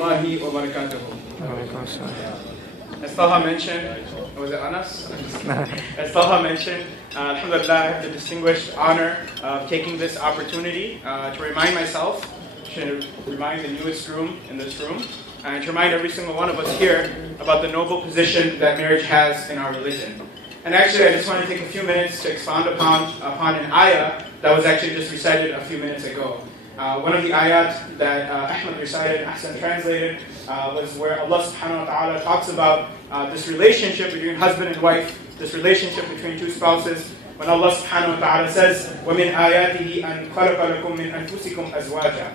Warahmatullahi wabarakatuh. As Talha mentioned, was it Anas? As Talha mentioned, Alhamdulillah, I have the distinguished honor of taking this opportunity to remind myself, to remind the newest groom in this room, and to remind every single one of us here about the noble position that marriage has in our religion. And actually, I just want to take a few minutes to expound upon an ayah that was actually just recited a few minutes ago. One of the ayat that Ahmad recited, Ahsan translated, was where Allah subhanahu wa ta'ala talks about this relationship between husband and wife, this relationship between two spouses, when Allah subhanahu wa ta'ala says, وَمِنْ آيَاتِهِ أَنْ خَلَقَ لَكُم مِّنْ أَنفُسِكُمْ أَزْوَاجًا.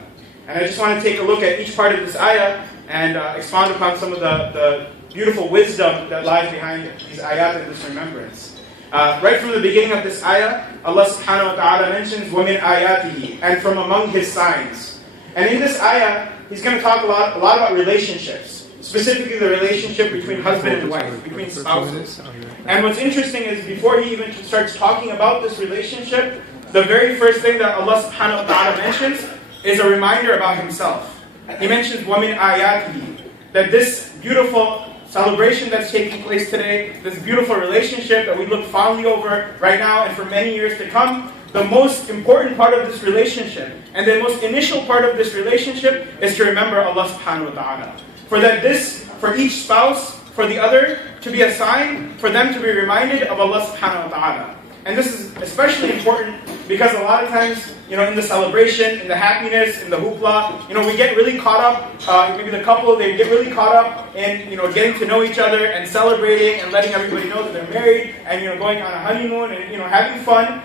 And I just want to take a look at each part of this ayah and expound upon some of the beautiful wisdom that lies behind these ayat and this remembrance. Right from the beginning of this ayah, Allah subhanahu wa ta'ala mentions وَمِنْ آيَاتِهِ, and from among His signs. And in this ayah, He's going to talk a lot about relationships, specifically the relationship between husband and wife, between spouses. And what's interesting is before He even starts talking about this relationship, the very first thing that Allah subhanahu wa ta'ala mentions is a reminder about Himself. He mentions وَمِنْ آيَاتِهِ, that this beautiful celebration that's taking place today, this beautiful relationship that we look fondly over right now and for many years to come, the most important part of this relationship and the most initial part of this relationship is to remember Allah subhanahu wa ta'ala. For each spouse, for the other to be a sign, for them to be reminded of Allah subhanahu wa ta'ala. And this is especially important because a lot of times, in the celebration, in the happiness, in the hoopla, we get really caught up, maybe the couple, they get really caught up in, getting to know each other and celebrating and letting everybody know that they're married and, going on a honeymoon and, having fun.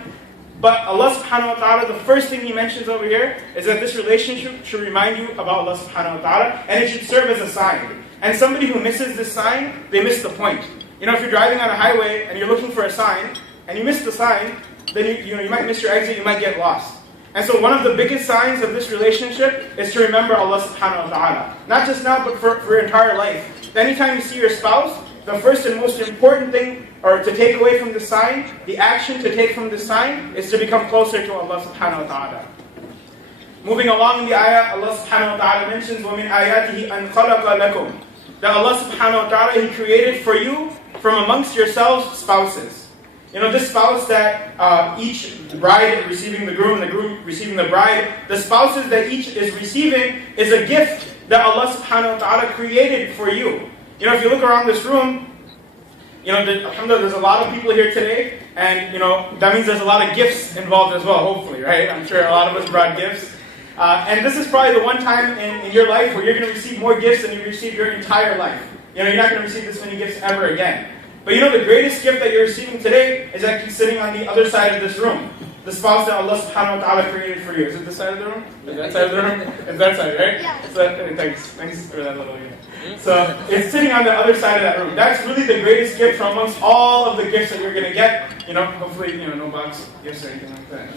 But Allah subhanahu wa ta'ala, the first thing He mentions over here is that this relationship should remind you about Allah subhanahu wa ta'ala, and it should serve as a sign. And somebody who misses this sign, they miss the point. If you're driving on a highway and you're looking for a sign, and you miss the sign, then you might miss your exit, you might get lost. And so one of the biggest signs of this relationship is to remember Allah subhanahu wa ta'ala. Not just now, but for your entire life. Anytime you see your spouse, the first and most important thing, or to take away from the sign, the action to take from the sign, is to become closer to Allah subhanahu wa ta'ala. Moving along in the ayah, Allah subhanahu wa ta'ala mentions, وَمِنْ آيَاتِهِ أَنْ خَلَقَ لَكُمْ, that Allah subhanahu wa ta'ala, He created for you, from amongst yourselves, spouses. This spouse that each bride receiving the groom receiving the bride, the spouses that each is receiving is a gift that Allah subhanahu wa ta'ala created for you. If you look around this room, alhamdulillah, there's a lot of people here today, and that means there's a lot of gifts involved as well, hopefully, right? I'm sure a lot of us brought gifts. And this is probably the one time in your life where you're going to receive more gifts than you received your entire life. You're not going to receive this many gifts ever again. But the greatest gift that you're receiving today is actually sitting on the other side of this room. The spouse that Allah subhanahu wa ta'ala created for you. Is it this side of the room? Is that side of the room? It's that side, right? Yeah. So, thanks for that little gift. So it's sitting on the other side of that room. That's really the greatest gift from amongst all of the gifts that you're going to get. Hopefully, no box gifts or anything like that.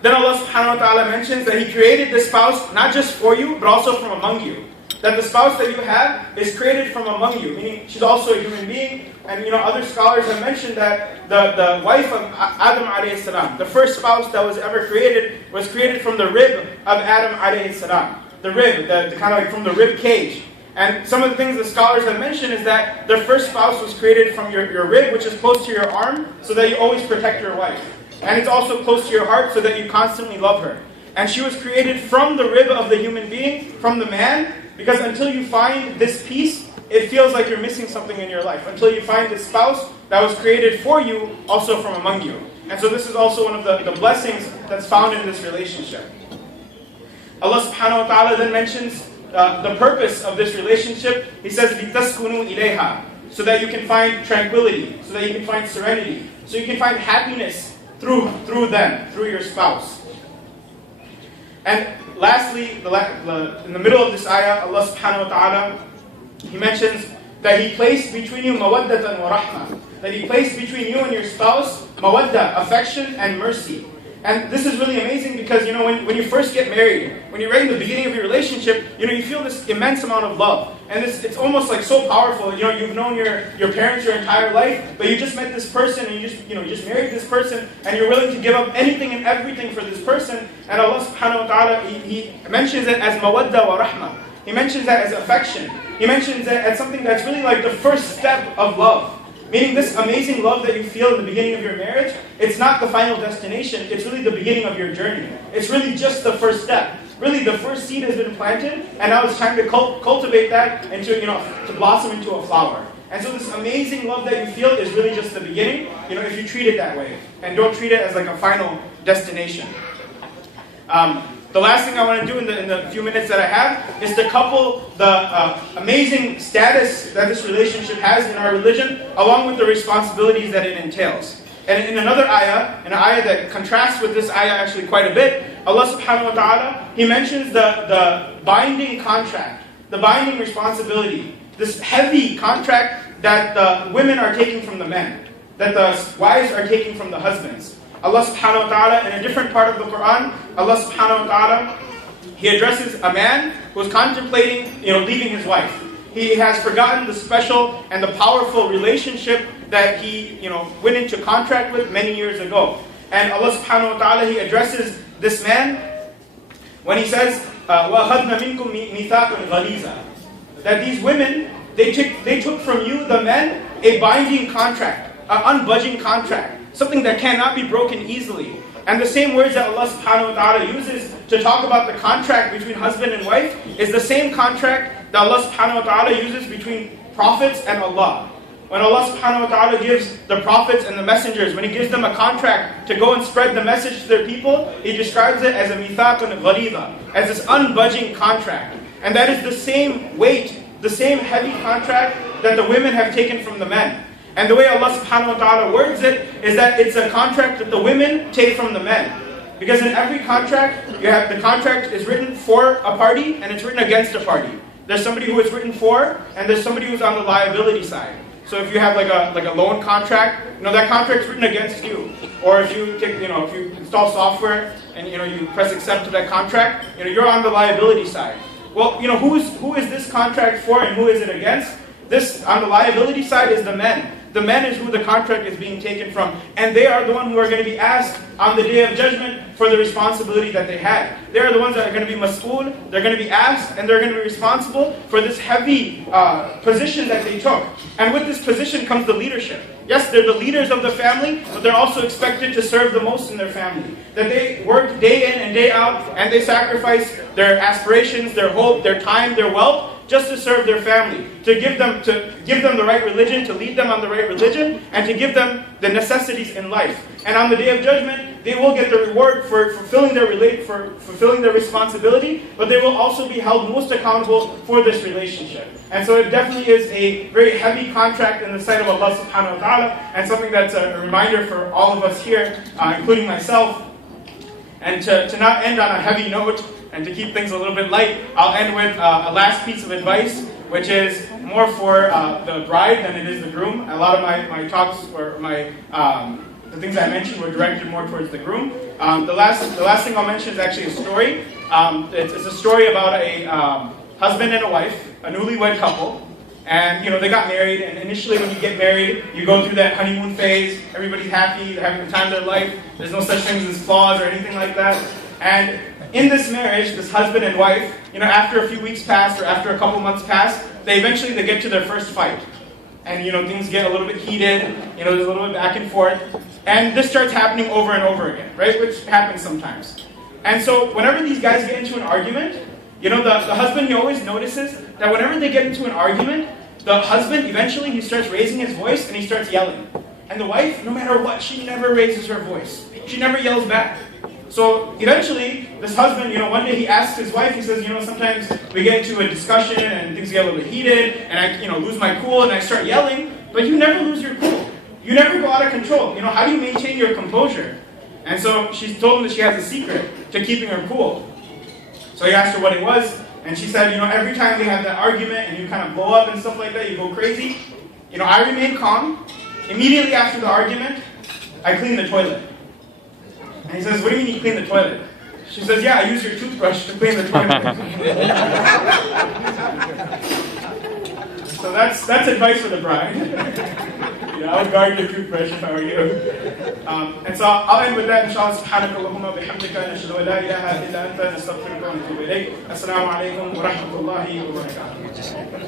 Then Allah subhanahu wa ta'ala mentions that He created the spouse not just for you, but also from among you. That the spouse that you have is created from among you, meaning she's also a human being. And other scholars have mentioned that the wife of Adam alayhi salam, the first spouse that was ever created, was created from the rib of Adam alayhi salam. The rib, the kind of like from the rib cage. And some of the things the scholars have mentioned is that the first spouse was created from your rib, which is close to your arm, so that you always protect your wife. And it's also close to your heart, so that you constantly love her. And she was created from the rib of the human being, from the man, because until you find this piece, it feels like you're missing something in your life. Until you find this spouse that was created for you, also from among you. And so this is also one of the blessings that's found in this relationship. Allah subhanahu wa ta'ala then mentions the purpose of this relationship. He says, لِتَسْكُنُوا إِلَيْهَا, so that you can find tranquility, so that you can find serenity, so you can find happiness through them, through your spouse. And lastly, in the middle of this ayah, Allah subhanahu wa ta'ala, He mentions that He placed between you mawaddatan wa rahmah. That He placed between you and your spouse mawadda, affection and mercy. And this is really amazing because, when you first get married, when you're right in the beginning of your relationship, you feel this immense amount of love. And it's almost like so powerful. You've known your parents your entire life, but you just met this person and you just married this person and you're willing to give up anything and everything for this person. And Allah subhanahu wa ta'ala, He mentions it as mawadda wa rahma. He mentions that as affection. He mentions it as something that's really like the first step of love. Meaning this amazing love that you feel in the beginning of your marriage, it's not the final destination, it's really the beginning of your journey. It's really just the first step. Really, the first seed has been planted, and now it's time to cultivate that into, to blossom into a flower. And so this amazing love that you feel is really just the beginning, if you treat it that way. And don't treat it as like a final destination. The last thing I want to do in the few minutes that I have is to couple the amazing status that this relationship has in our religion along with the responsibilities that it entails. And in another ayah, an ayah that contrasts with this ayah actually quite a bit, Allah subhanahu wa ta'ala, He mentions the binding contract, the binding responsibility, this heavy contract that the women are taking from the men, that the wives are taking from the husbands. Allah subhanahu wa ta'ala, in a different part of the Quran, Allah subhanahu wa ta'ala, He addresses a man who's contemplating, leaving his wife. He has forgotten the special and the powerful relationship that he, went into contract with many years ago. And Allah subhanahu wa ta'ala, He addresses this man when He says, وَأَخَذْنَ مِنْكُمْ مِيثَاقًا غَلِيظًا, that these women, they took from you, the men, a binding contract, an unbudging contract. Something that cannot be broken easily. And the same words that Allah subhanahu wa ta'ala uses to talk about the contract between husband and wife is the same contract that Allah subhanahu wa ta'ala uses between prophets and Allah. When Allah subhanahu wa ta'ala gives the prophets and the messengers, when He gives them a contract to go and spread the message to their people, He describes it as a mithaqun ghalidha, as this unbudging contract. And that is the same weight, the same heavy contract that the women have taken from the men. And the way Allah subhanahu wa ta'ala words it is that it's a contract that the women take from the men. Because in every contract, the contract is written for a party and it's written against a party. There's somebody who it's written for and there's somebody who's on the liability side. So if you have like a loan contract, that contract's written against you. Or if you take, if you install software and you press accept to that contract, you're on the liability side. Well, who is this contract for and who is it against? This on the liability side is the men. The men is who the contract is being taken from. And they are the ones who are going to be asked on the day of judgment for the responsibility that they had. They are the ones that are going to be mas'ool, they're going to be asked, and they're going to be responsible for this heavy position that they took. And with this position comes the leadership. Yes, they're the leaders of the family, but they're also expected to serve the most in their family. That they work day in and day out, and they sacrifice their aspirations, their hope, their time, their wealth, just to serve their family, to give them the right religion, to lead them on the right religion, and to give them the necessities in life. And on the day of judgment, they will get the reward for fulfilling their responsibility, but they will also be held most accountable for this relationship. And so it definitely is a very heavy contract in the sight of Allah subhanahu wa ta'ala, and something that's a reminder for all of us here, including myself. And to not end on a heavy note, and to keep things a little bit light, I'll end with a last piece of advice, which is more for the bride than it is the groom. A lot of my talks, or the things I mentioned, were directed more towards the groom. The last thing I'll mention is actually a story. It's a story about a husband and a wife, a newlywed couple. And they got married, and initially when you get married, you go through that honeymoon phase. Everybody's happy, they're having the time of their life. There's no such things as flaws or anything like that. And in this marriage, this husband and wife, after a few weeks pass or after a couple months pass, they get to their first fight. And things get a little bit heated, there's a little bit back and forth. And this starts happening over and over again, right? Which happens sometimes. And so whenever these guys get into an argument, the husband, he always notices that whenever they get into an argument, the husband, eventually, he starts raising his voice and he starts yelling. And the wife, no matter what, she never raises her voice. She never yells back. So eventually, this husband, one day he asks his wife, he says, sometimes we get into a discussion and things get a little bit heated, and I, lose my cool and I start yelling, but you never lose your cool. You never go out of control. How do you maintain your composure? And so she's told him that she has a secret to keeping her cool. So he asked her what it was, and she said, every time we have that argument and you kind of blow up and stuff like that, you go crazy, I remain calm. Immediately after the argument, I clean the toilet. And he says, what do you mean you clean the toilet? She says, yeah, I use your toothbrush to clean the toilet. So that's advice for the bride. I would guard your toothbrush if I were you. And so I'll end with that, inshallah. سبحانك اللهم وبحمدك نشهد أن لا إله إلا أنت نستغفرك ونتوب إليك. السلام عليكم ورحمة الله وبركاته.